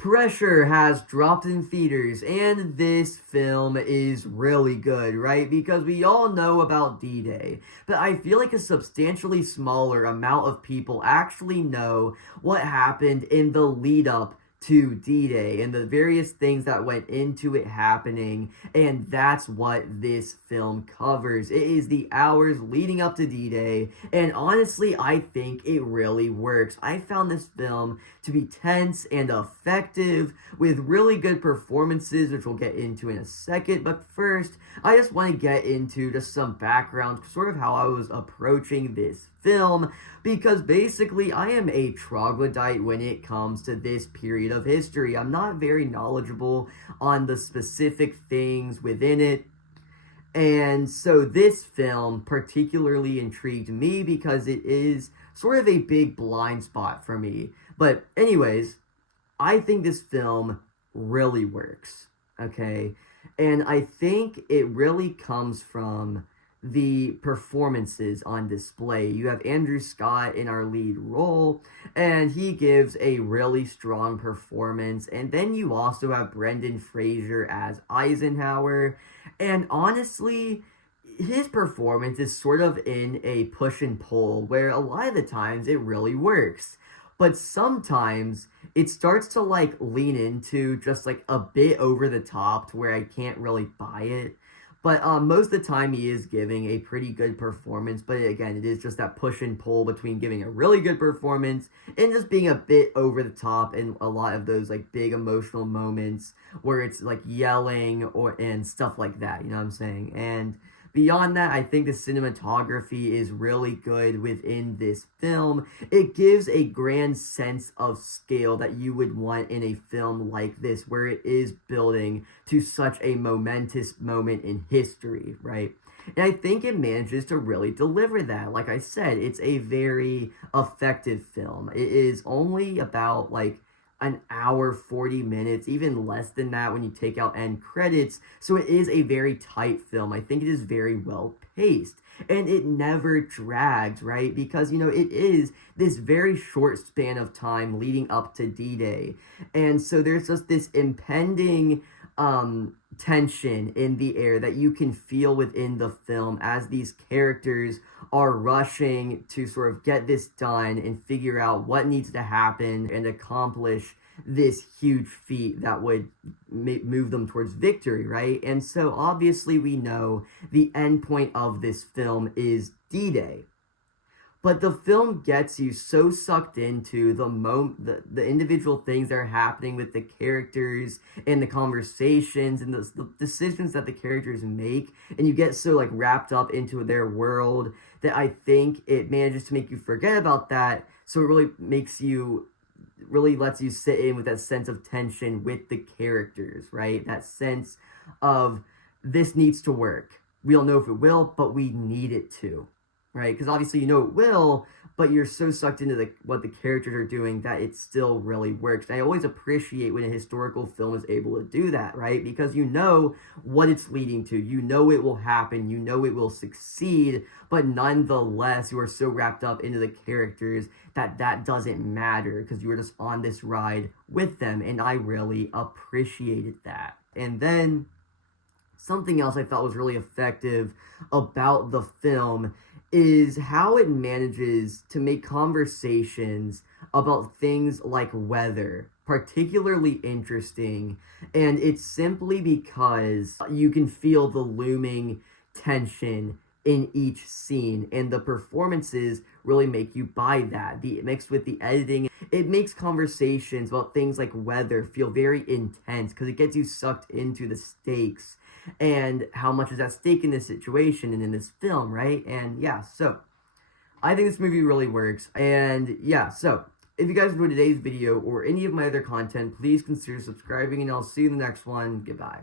Pressure has dropped in theaters, and this film is really good, right? Because we all know about D-Day, but I feel like a substantially smaller amount of people actually know what happened in the lead up to D-Day and the various things that went into it happening, and that's what this film covers. It is the hours leading up to D-Day, and honestly, I think it really works. I found this film to be tense and effective with really good performances, which we'll get into in a second, but first, I just want to get into just some background, sort of how I was approaching this film, because basically I am a troglodyte when it comes to this period of history. I'm not very knowledgeable on the specific things within it, and so this film particularly intrigued me because it is sort of a big blind spot for me. But anyways, I think this film really works, okay? And I think it really comes from the performances on display. You have Andrew Scott in our lead role, and he gives a really strong performance. And then you also have Brendan Fraser as Eisenhower. And honestly, his performance is sort of in a push and pull where a lot of the times it really works. But sometimes it starts to like lean into just like a bit over the top to where I can't really buy it. But most of the time he is giving a pretty good performance. But again, it is just that push and pull between giving a really good performance and just being a bit over the top in a lot of those like big emotional moments where it's like yelling and stuff like that. You know what I'm saying? And beyond that, I think the cinematography is really good within this film. It gives a grand sense of scale that you would want in a film like this, where it is building to such a momentous moment in history, right? And I think it manages to really deliver that. Like I said, it's a very effective film. It is only about like an hour 40 minutes, even less than that when you take out end credits, so it is a very tight film. I think it is very well paced, and it never drags, right? Because, you know, it is this very short span of time leading up to D-Day, and so there's just this impending tension in the air that you can feel within the film as these characters are rushing to sort of get this done and figure out what needs to happen and accomplish this huge feat that would move them towards victory, right? And so obviously we know the end point of this film is D-Day. But the film gets you so sucked into the individual things that are happening with the characters and the conversations and the decisions that the characters make, and you get so like wrapped up into their world that I think it manages to make you forget about that. So it really lets you sit in with that sense of tension with the characters, right? That sense of this needs to work. We don't know if it will, but we need it to. Right? Because obviously you know it will, but you're so sucked into what the characters are doing that it still really works. And I always appreciate when a historical film is able to do that, right? Because you know what it's leading to. You know it will happen. You know it will succeed. But nonetheless, you are so wrapped up into the characters that doesn't matter because you are just on this ride with them. And I really appreciated that. And then something else I thought was really effective about the film is how it manages to make conversations about things like weather particularly interesting, and it's simply because you can feel the looming tension in each scene, and the performances really make you buy that. Mixed with the editing, it makes conversations about things like weather feel very intense because it gets you sucked into the stakes and how much is at stake in this situation and in this film, right? And yeah, so I think this movie really works. And yeah, so if you guys enjoyed today's video or any of my other content, please consider subscribing, and I'll see you in the next one. Goodbye.